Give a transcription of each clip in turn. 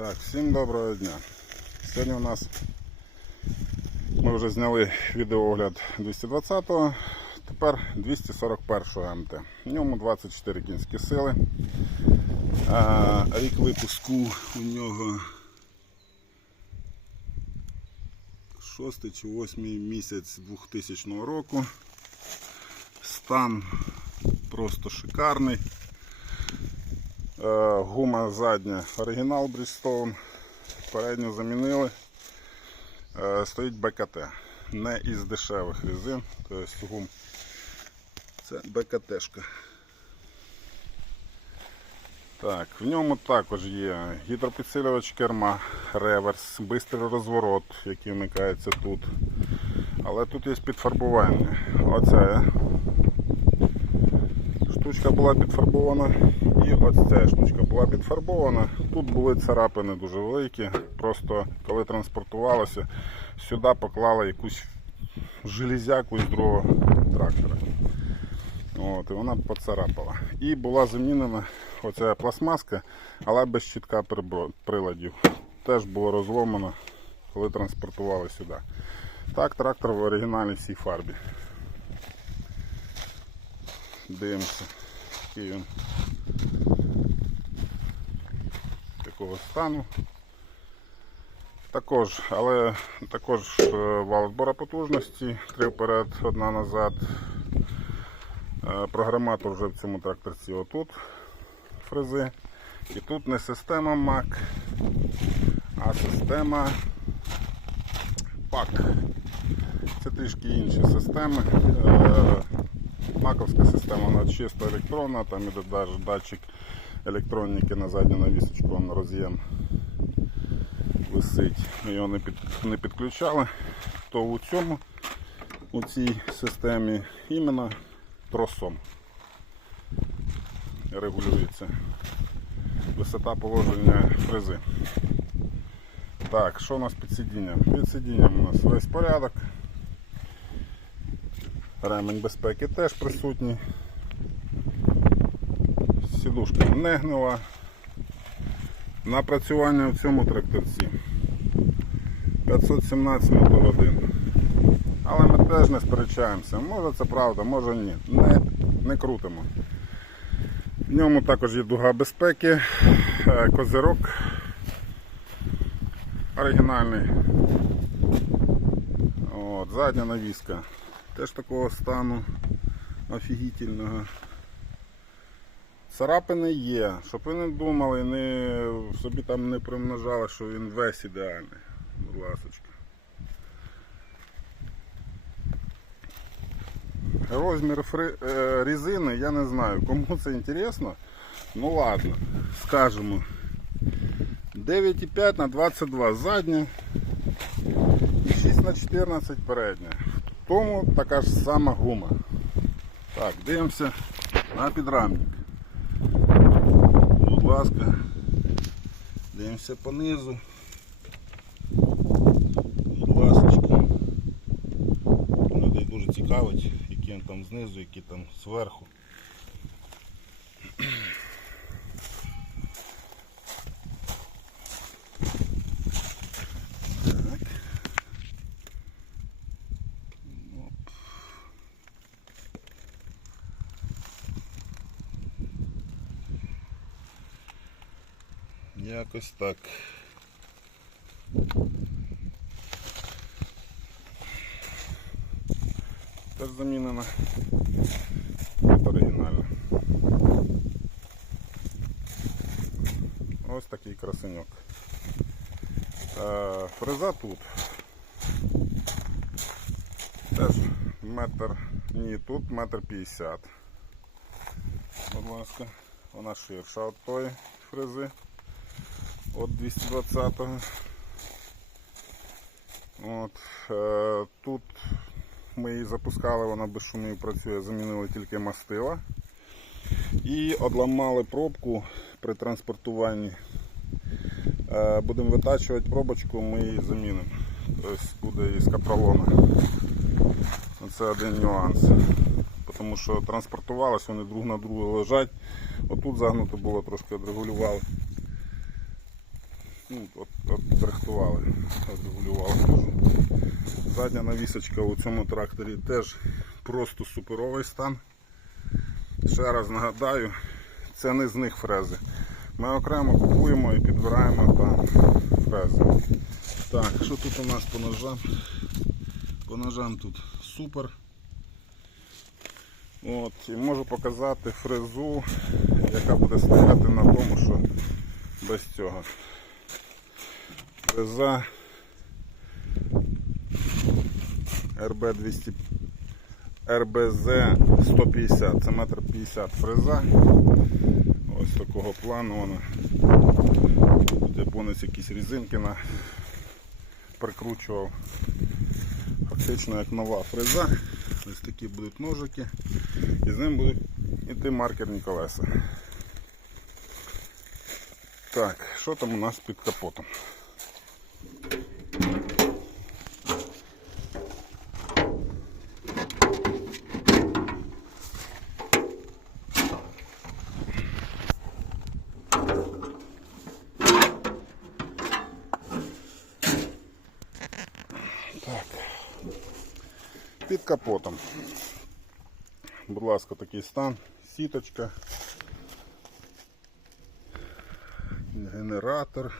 Так, всім доброго дня. Сьогодні у нас ми вже зняли відеоогляд 220-го, тепер 241-го МТ. В ньому 24 кінські сили. А, рік випуску у нього 6 чи 8 місяць 2000 року. Стан просто шикарний. Е, Гума задня оригінал Bridgestone. Передню замінили. Е, Стоїть БКТ. Не із дешевих резин. Тобто гум. Це БКТшка. Так, в ньому також є гідропідсилювач керма, реверс, бистрий розворот, який вмикається тут. Але тут є підфарбування. Оця штучка була підфарбована і ось ця штучка була підфарбована. Тут були царапини дуже великі. Просто коли транспортувалося, сюди поклали якусь железяку із другого трактора. От, і вона поцарапала. І була замінена оця пластмаска, але без щитка приладів. Теж було розломано, коли транспортували сюди. Так, трактор в оригінальній всій фарбі. Дивимося, який він такого стану. Також, але також е, вал збора потужності, три вперед, одна назад. Е, Програматор вже в цьому тракторці отут фрези. І тут не система MAC, а система PAC. Це трішки інші системи. Маковська система вона чисто електронна, там іде датчик електроніки на задню навісочку на роз'єм висить. Його не, під, не підключали, то у цьому у цій системі іменно тросом регулюється висота положення фрези. Так, що у нас під сидінням? Під сидінням у нас весь порядок. Ремень безпеки теж присутній. Сідушка не гнила. Напрацювання в цьому тракторці 517 мотогодин. Але ми теж не сперечаємося. Може це правда, може ні. Не, не крутимо. В ньому також є дуга безпеки, е, козирок оригінальний. От, задня навіска теж такого стану офігітельного. Царапини є, щоб ви не думали, не, собі там не примножали, що він весь ідеальний. Будь ласочка. Розмір фри... е, резини я не знаю, кому це інтересно. Ну ладно, скажемо. 9,5 на 22 задня і 6 на 14 передня. Тому така ж сама гума. Так, дивимося на підрамник. Будь ласка, дивимося понизу. Будь ласочка. Людей дуже цікавить, які там знизу, які там зверху. Якось так. Теж замінена. Тут оригінальна. Ось такий красеньок. Е, Фреза тут. Теж метр, ні, тут метр п'ятдесят. Будь ласка, вона ширша від тої фрези. От 220-го. От, е, тут ми її запускали, вона без шумів працює, замінили тільки мастила. І одламали пробку при транспортуванні. Е, Будемо витачувати пробочку, ми її замінимо. Тобто буде із капролона. Це один нюанс. Тому що транспортувалось, вони друг на друга лежать. Отут загнуто було, трошки відрегулювали. Ну, підрихтували, отрегулювали. Задня навісочка у цьому тракторі теж просто суперовий стан. Ще раз нагадаю, це не з них фрези. Ми окремо купуємо і підбираємо там фрези. Так, що тут у нас по ножам? По ножам тут супер. От, і можу показати фрезу, яка буде стояти на тому, що без цього. Фреза РБ 200 РБЗ 150, це метр 50 фреза. Ось такого плану вона. Тут японець якісь різинки на прикручував. Фактично як нова фреза. Ось такі будуть ножики. І з ним будуть йти маркерні колеса. Так, що там у нас під капотом? Капотом. Будь ласка, такий стан, сіточка, генератор,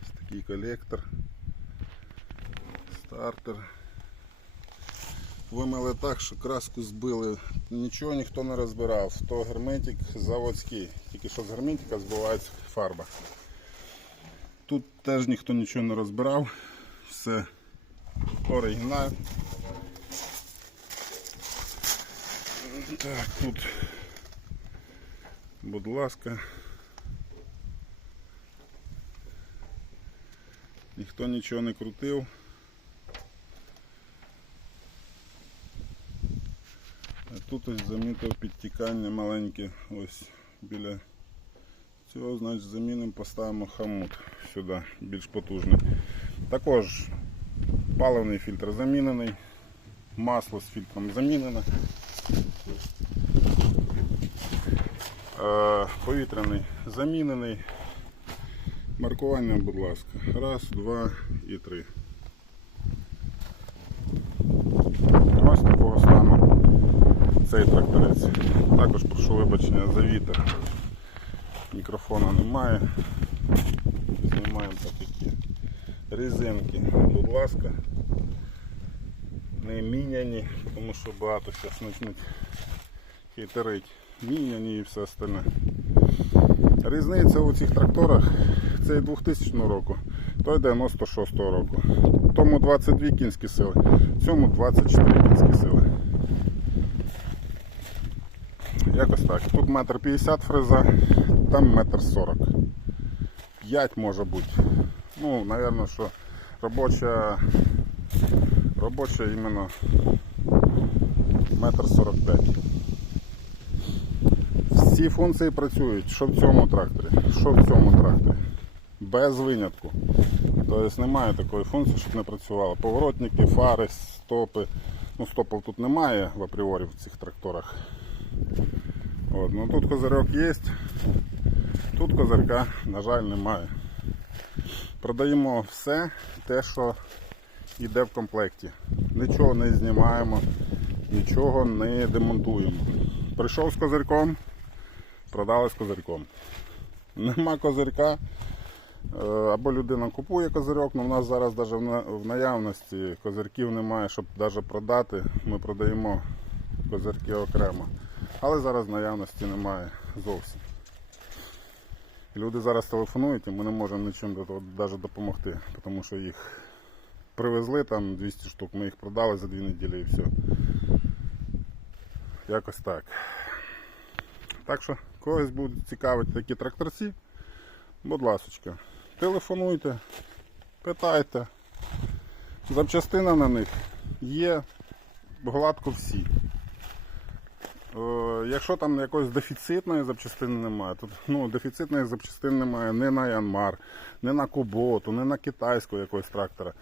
ось такий колектор, стартер. Вимили так, що краску збили, нічого ніхто не розбирав, то герметик заводський, тільки що з герметика збивається фарба. Тут теж ніхто нічого не розбирав, все оригінал. Так, тут, будь ласка. Ніхто нічого не крутив. А тут ось замітив підтікання маленьке ось біля цього, значить замінимо, поставимо хамут сюди, більш потужний. Також паливний фільтр замінений, масло з фільтром замінене. Е, Повітряний замінений. Маркування, будь ласка. Раз, два і три. Ось такого стану цей тракторець. Також прошу вибачення за вітер. Мікрофона немає. Знімаємо такі резинки, будь ласка. Не міняні, тому що багато зараз почнуть хейтерить. Міняні і все остальне. Різниця у цих тракторах цей 2000 року, той 96 року. Тому 22 кінські сили, цьому 24 кінські сили. Якось так. Тут метр 50 фреза, там метр 40. 5 може бути. Ну, напевно, що робоча робоча іменно метр 45. Всі функції працюють, що в цьому тракторі, що в цьому тракторі. Без винятку. Тобто немає такої функції, щоб не працювало. Поворотники, фари, стопи. Ну, стопів тут немає в апріорі в цих тракторах. От, ну тут козирьок є, тут козирка, на жаль, немає. Продаємо все те, що йде в комплекті. Нічого не знімаємо, нічого не демонтуємо. Прийшов з козирком, продали з козирком. Нема козирка. е, Або людина купує козирьок, але в нас зараз навіть в в наявності козирків немає, щоб навіть продати. Ми продаємо козирки окремо. Але зараз наявності немає зовсім. Люди зараз телефонують і ми не можемо нічим навіть допомогти, тому що їх привезли там 200 штук, ми їх продали за дві неділі і все. Якось так. Так що, когось будуть цікавити такі тракторці, будь ласочка, телефонуйте, питайте. Запчастина на них є гладко всі. Е, Якщо там якоїсь дефіцитної запчастини немає, то ну, дефіцитної запчастини немає не на Янмар, не на Куботу, не на китайського якогось трактора.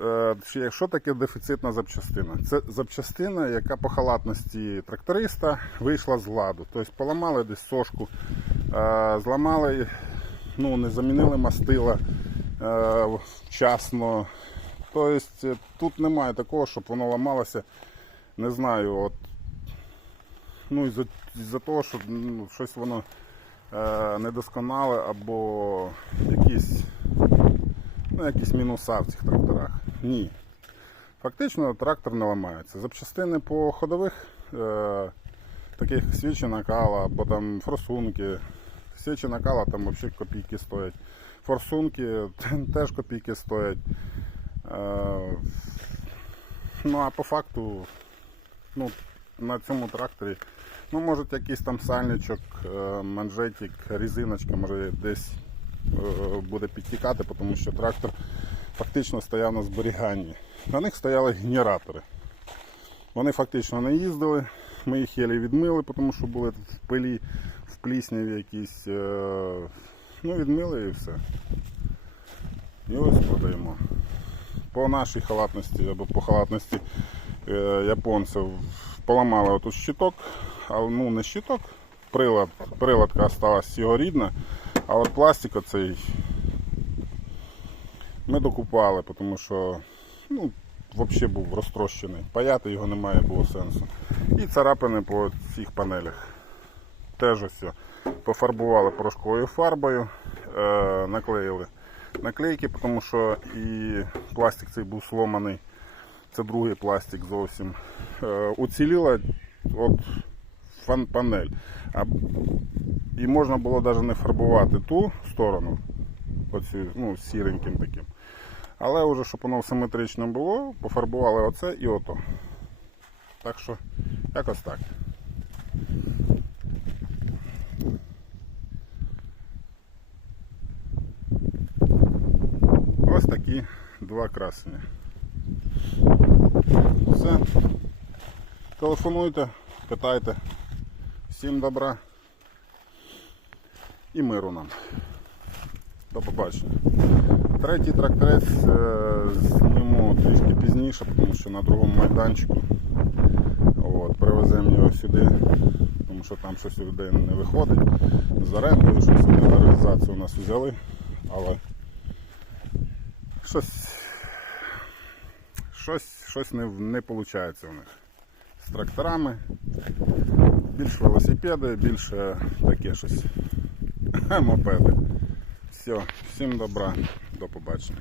Е, Якщо таке дефіцитна запчастина? Це запчастина, яка по халатності тракториста вийшла з ладу. Тобто поламали десь сошку, Е, Зламали, ну, не замінили мастила е, вчасно. Тобто тут немає такого, щоб воно ламалося. Не знаю, от, ну, із-за, із-за того, що ну, щось воно недосконале або якісь, ну, якісь мінуса в цих тракторах. Ні. Фактично трактор не ламається. Запчастини по ходових, е, таких свічі накала або там форсунки. Свічі накала там взагалі копійки стоять. Форсунки теж копійки стоять. Е, ну а по факту ну, на цьому тракторі, ну, може якийсь там сальничок, е, манжетик, резиночка, може десь буде підтікати, тому що трактор фактично стояв на зберіганні. На них стояли генератори. Вони фактично не їздили, ми їх єлі відмили, тому що були в пилі, в плісняві якісь. е, Ну, відмили і все. І ось продаємо. По нашій халатності або по халатності е, японців поламали отут щиток, але ну не щиток, прилад, приладка осталась його рідна, а от пластик оцей ми докупали, тому що ну, взагалі був розтрощений. Паяти його немає було сенсу. І царапини по цих панелях. Теж ось. Пофарбували порошковою фарбою, е, наклеїли наклейки, тому що і пластик цей був сломаний. Це другий пластик зовсім. Е, уціліла от фан панель. А, і можна було навіть не фарбувати ту сторону, оцю, ну, сіреньким таким. Але вже, щоб воно симетрично було, пофарбували оце і ото. Так що, якось так. Ось такі два красення. Все. Телефонуйте, питайте. Всім добра і миру нам. До побачення. Третій тракторець зніму трішки пізніше, тому що на другому майданчику. От, привеземо його сюди, тому що там щось людей не виходить. З орендою щось на реалізацію у нас взяли, але щось, щось, щось не, не виходить у них. З тракторами. Більше велосипеди, більше таке щось. Мопеди. Все, всім добра, до побачення.